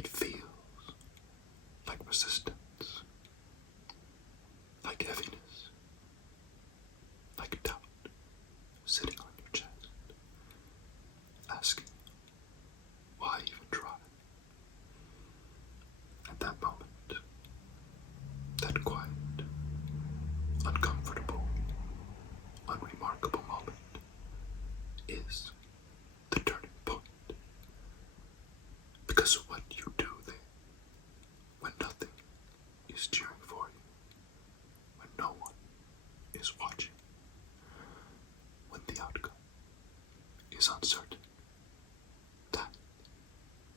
It feels like resistance, like heaviness, like doubt sitting on your chest, asking, why even try? At that moment, that quiet, uncomfortable, unremarkable moment is the turning point. Because what you do there, when nothing is cheering for you, when no one is watching, when the outcome is uncertain, that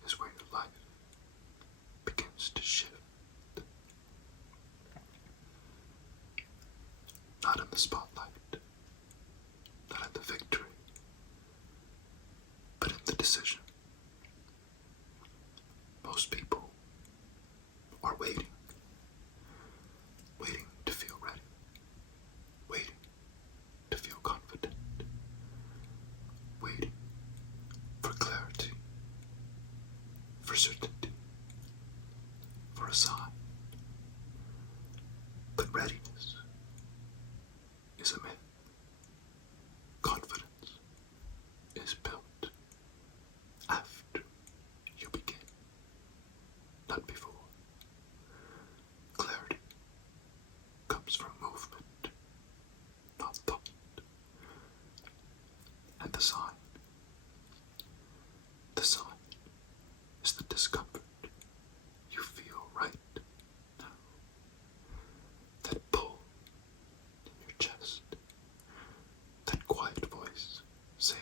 is where your life begins to shift. Not in the spotlight, not in the victory, but in the decision. Most people are waiting to feel ready, waiting to feel confident, waiting for clarity, for certainty, for a sign. But readiness is a myth. Confidence is built after you begin, not before. Clarity comes from movement, not thought. And the sign is the discomfort you feel right now. That pull in your chest, that quiet voice saying,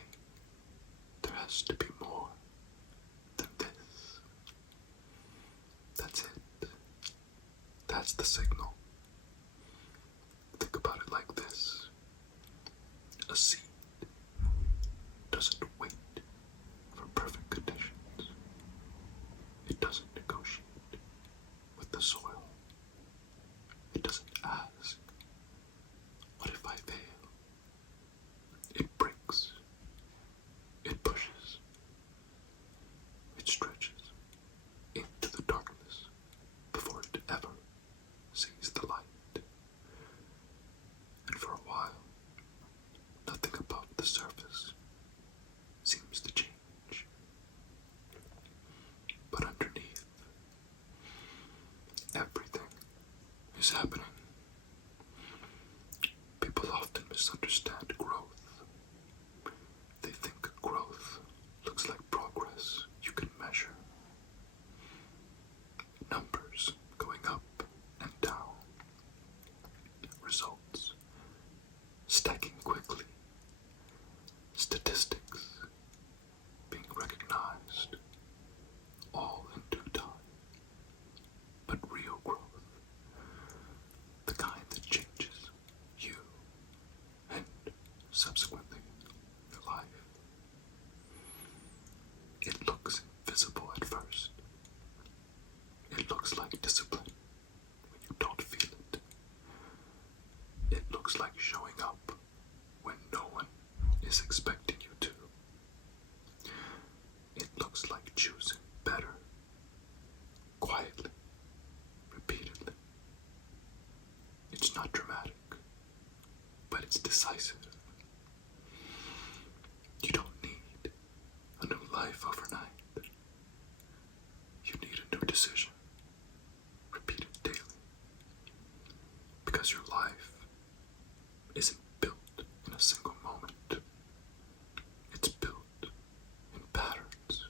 there has to be more than this. That's it. That's the signal. Think about it like this. A seed doesn't wait for perfect conditions. It doesn't negotiate with the soil. It doesn't ask, what if I fail? It breaks. It pushes. It stretches into the darkness before it ever sees the light. And for a while, nothing above the surface seems to change. But underneath, everything is happening. People often misunderstand growth. They think growth looks like progress you can measure. Numbers going up and down. Results stacking quickly. Statistics being recognized, all in due time. But real growth, the kind that changes you and subsequently your life, it looks invisible at first. It looks like discipline when you don't feel it. It looks like showing up when no one is expecting you to. It looks like choosing better, quietly, repeatedly. It's not dramatic, but it's decisive. You don't need a new life overnight. You need a new decision, repeated daily. Because your life isn't built in a single moment. It's built in patterns,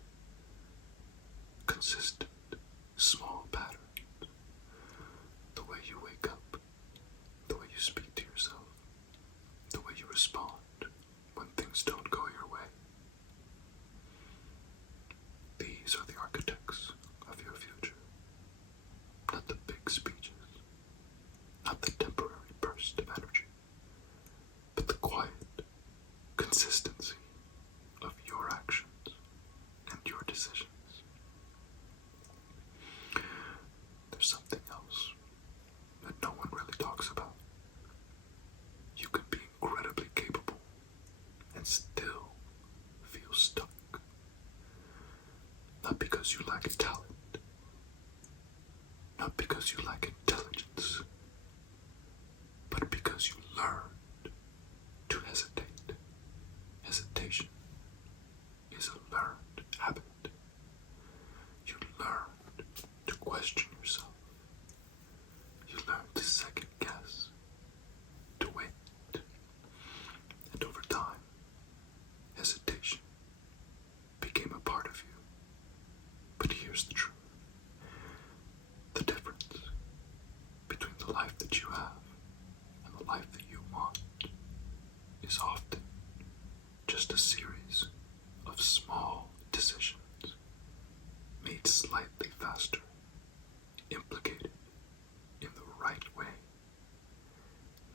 consistent, small patterns. The way you wake up, the way you speak to yourself, the way you respond when things don't go your way. These are the architects of your future. Not the big speeches, not the temporary burst of energy, but the quiet consistency of your actions and your decisions. There's something else that no one really talks about. You can be incredibly capable and still feel stuck. Not because you lack talent, not because you lack intelligence, but because you learned to hesitate. Hesitation is a learned habit. You learned to question yourself. You learned to second guess, to wait. And over time, hesitation became a part of you. But here's the truth. The difference between the life that you have and the life that you want is often just a series of small decisions made slightly faster, implicated in the right way,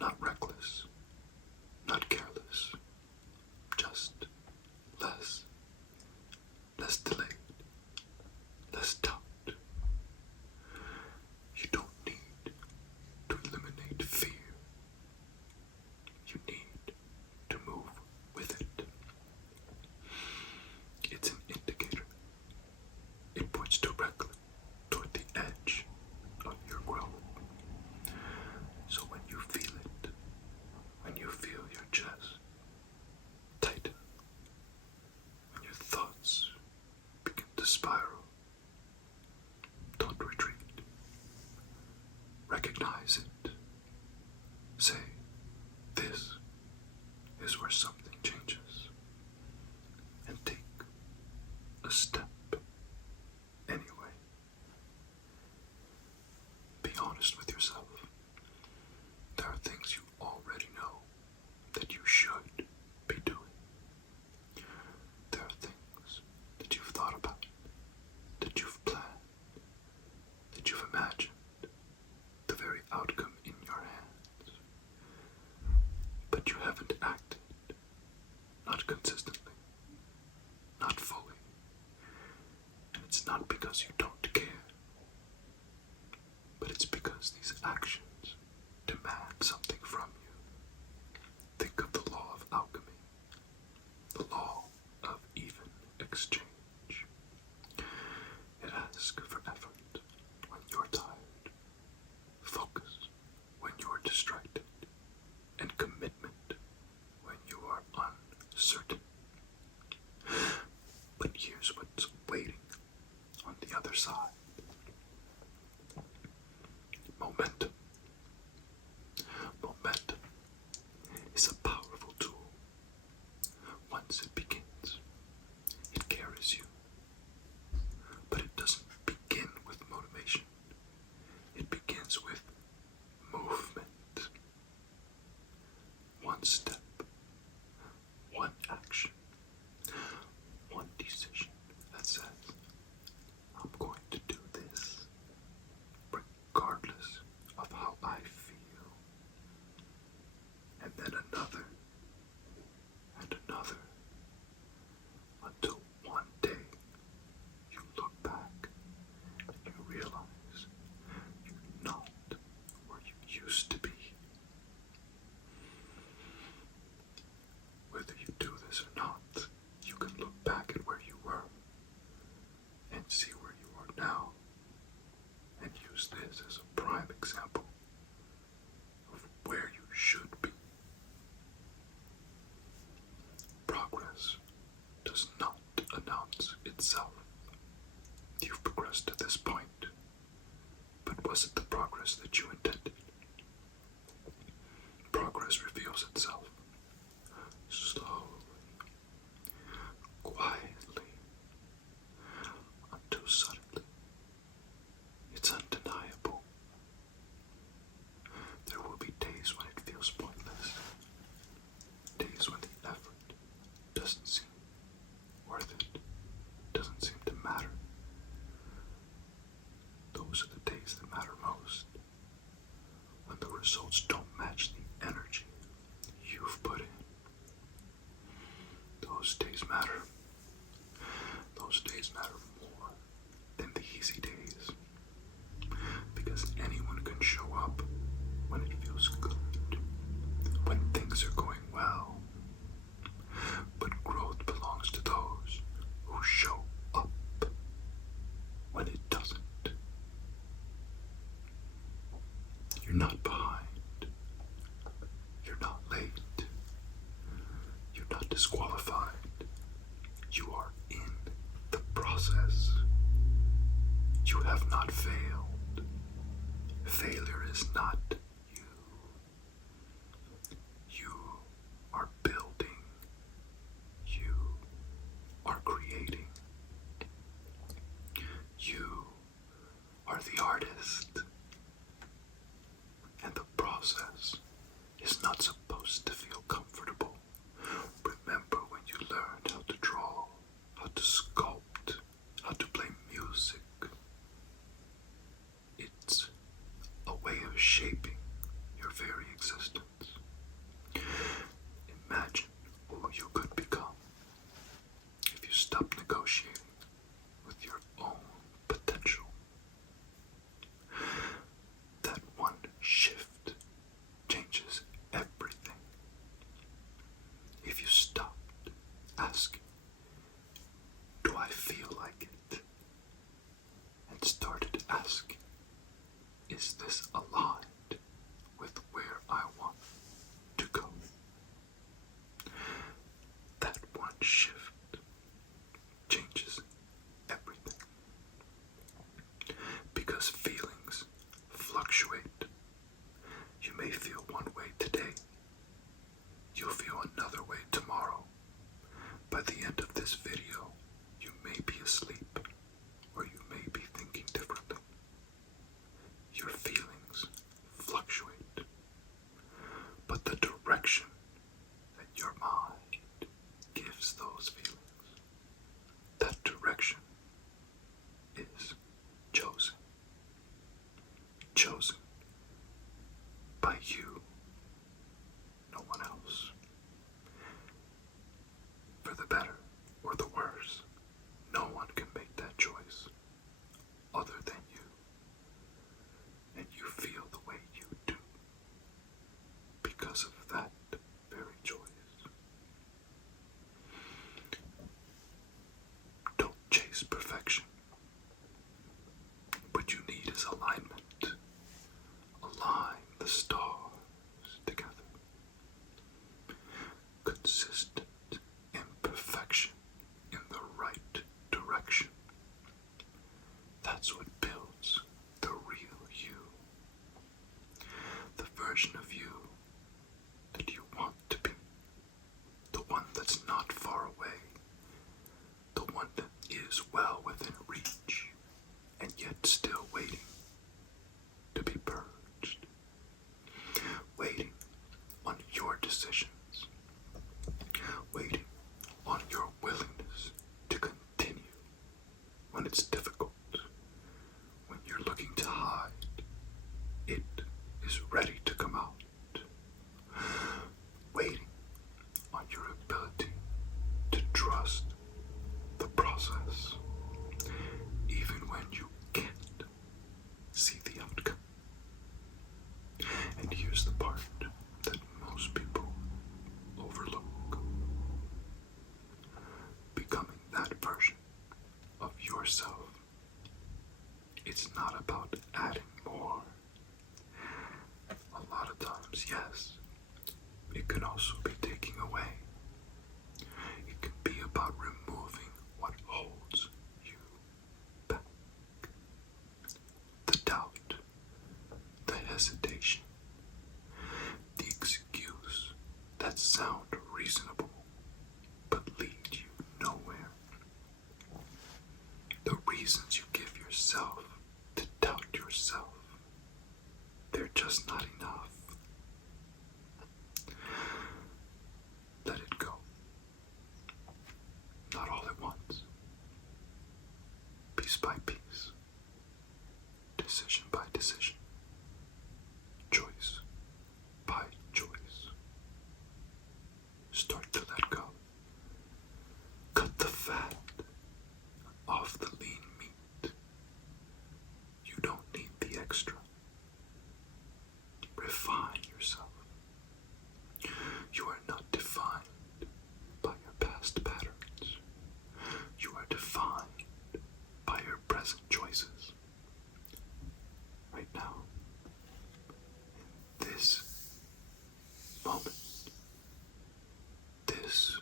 not reckless, not careless, just less delayed, less doubt. You don't need to eliminate fear. You need to move with it. It's an indicator. It points directly toward the edge of your growth. So when you feel it, when you feel your chest tighten, when your thoughts begin to spiral, don't retreat. Recognize it. Say, this is where something changes. And take a step anyway. Be honest with yourself. There are things you already know that you should be doing. There are things that you've thought about, that you've planned, that you've imagined, the very outcome in your hands. But you haven't acted, not consistently, not fully. And it's not because you don't care, but it's because these actions demand something from you. Think of the law of alchemy, the law of even exchange. It asks for effort when you're tired, focus when you're distracted, and commitment when you are uncertain. But here's what's waiting on the other side. Momentum. Momentum is a powerful tool. Once it begins, it carries you. But it doesn't begin with motivation. It begins with movement. One step, one action, one decision that says, I'm going to do this, regardless of how I feel. And then another, and another, until one day you look back and you realize you're not where you used to be. Whether you do this or not, you can look back at where you were and see where you are now and use this as a prime example of where you should be. Progress does not announce itself. You've progressed to this point, but was it the progress that you intended? Progress reveals itself slowly, quietly, until suddenly it's undeniable. There will be days when it feels pointless, days when the effort doesn't seem worth it, doesn't seem to matter. Those are the days that matter most, when the results don't match the energy you've put in. Those days matter. Those days matter more than the easy days, because anyone can show up when it feels good, when things are going well. But growth belongs to those who show up when it doesn't. disqualified. You are in the process. You have not failed. Failure is not you. You are building. You are creating. You are the artist. And the process is not supposed to feel comfortable. Remember when you learned how to draw, how to sculpt, how to play music. It's a way of shaping your very existence. Imagine who you could become if you stop negotiating with your own potential. That one shift changes everything. If you stopped asking, do I feel like it? And started asking, is this aligned with where I want to go? That one shift changes everything. Because feelings fluctuate. You may feel one way today. You'll feel another way tomorrow. By the end of this video, you may be asleep, or you may be thinking differently. Your feelings fluctuate, but the direction that your mind gives those feelings, that direction is chosen. Chosen by you, no one else. For the better or the worse, no one can make that choice other than you. And you feel the way you do because of that very choice. Don't chase perfection. What you need is alignment. Align the stars together. Consistent imperfection in the right direction. That's what builds the real you. The version of you that you want to be. The one that's not far away. The one that is well within reach and yet still waiting to be purged. Waiting on your decisions. Waiting on your willingness to continue when it's difficult. When you're looking to hide, it is ready to come out. Waiting on your ability to trust the process, even when you can't see the outcome. And here's the part that most people overlook. Becoming that version of yourself. It's not about adding more. A lot of times, yes, it can also be taking away. It can be about removing what holds you back. The doubt, the hesitation, the excuse that sound reasonable but lead you nowhere. The reasons you give yourself to doubt yourself, they're just not enough. Let it go. Not all at once. Piece by piece. Decision by decision. Choice by choice. Start to let go. Cut the fat off the lean meat. You don't need the extra. Refine yourself. You are not defined by your past patterns. You are defined by your present choices. Right now. In this moment. This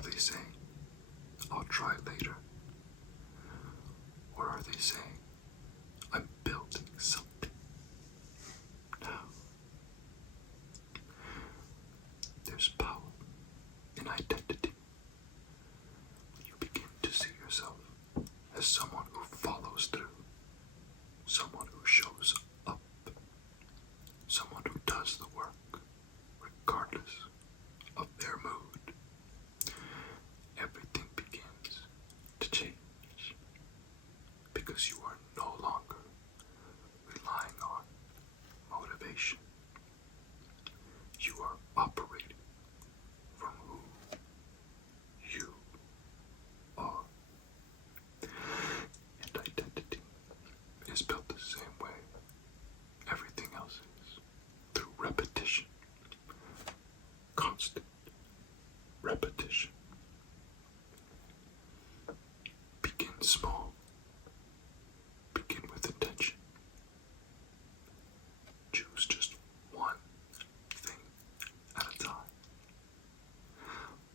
Are they saying, I'll try later? Or are they saying, I'm building something now? There's power in identity. You begin to see yourself as someone who follows through, someone who shows up, someone who does the work, regardless of their mood. Everything begins to change because you are no longer relying on motivation. You are operating from who you are. And identity is built the same way everything else is, through repetition, constant repetition. Begin small. Begin with intention. Choose just one thing at a time.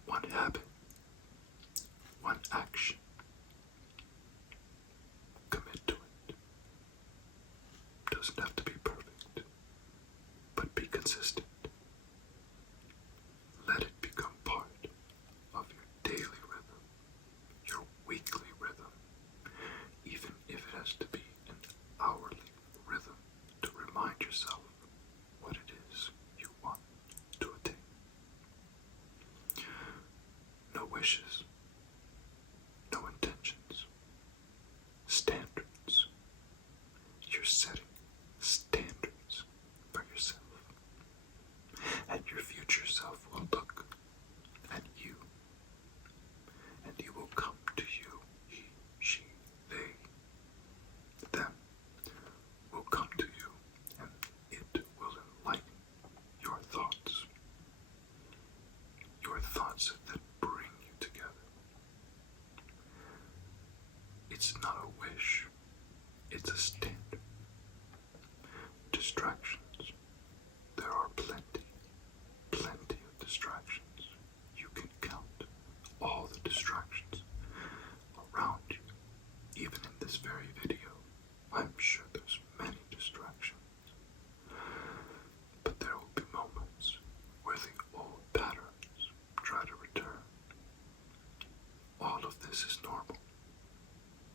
One habit. One action. Commit to it. Doesn't have to be perfect, but be consistent. Let it become part of your daily rhythm, your weekly rhythm, even if it has to be an hourly rhythm to remind yourself what it is you want to attain. No wishes, no intentions, standards. You're setting standards for yourself. And your future self will look at you, and you will come to you. He, she, they, them will come to you, and it will enlighten your thoughts that bring you together. It's not a wish, it's a standard. Distractions. There are plenty of distractions. You can count all the distractions around you. Even in this very video, I'm sure there's many distractions. But there will be moments where the old patterns try to return. All of this is normal.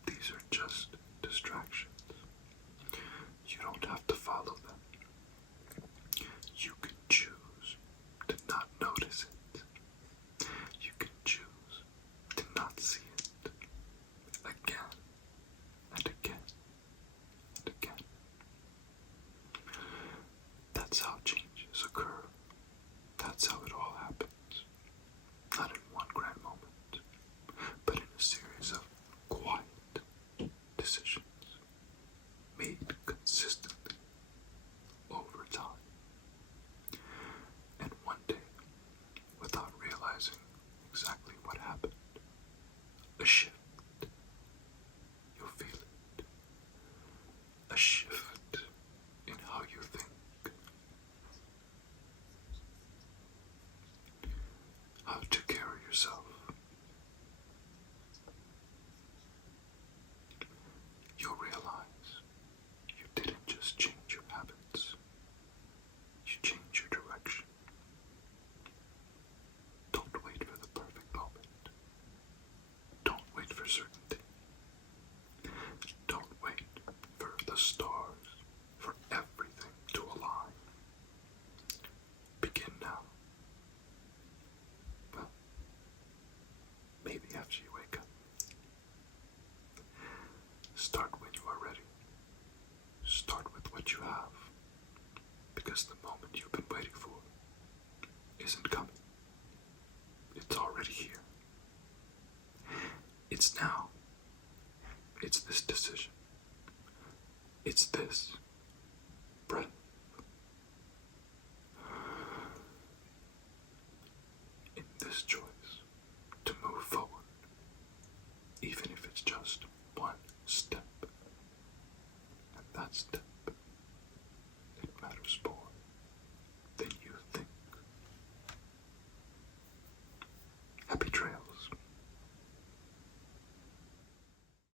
These are just distractions. You don't have to follow them. You can choose to not notice it. You can choose to not see it again and again and again. That's how changes occur. That's how it all happens. Not in one grand moment, but in a series of quiet decisions made consistently over time. And one day, without realizing exactly what happened, a shift. You'll feel it. A shift in how you think. How to carry yourself. You'll realize you didn't just change your habits. You changed your direction. Don't wait for the perfect moment. Don't wait for certainty. Don't wait for the stars, for everything to align. Begin now. Well, maybe after you wake up. Start when you are ready. Start with what you have, because the moment you've been waiting for isn't coming. It's already here. It's now. It's this decision. It's this breath. In this choice to move forward, even if it's just one step. And that step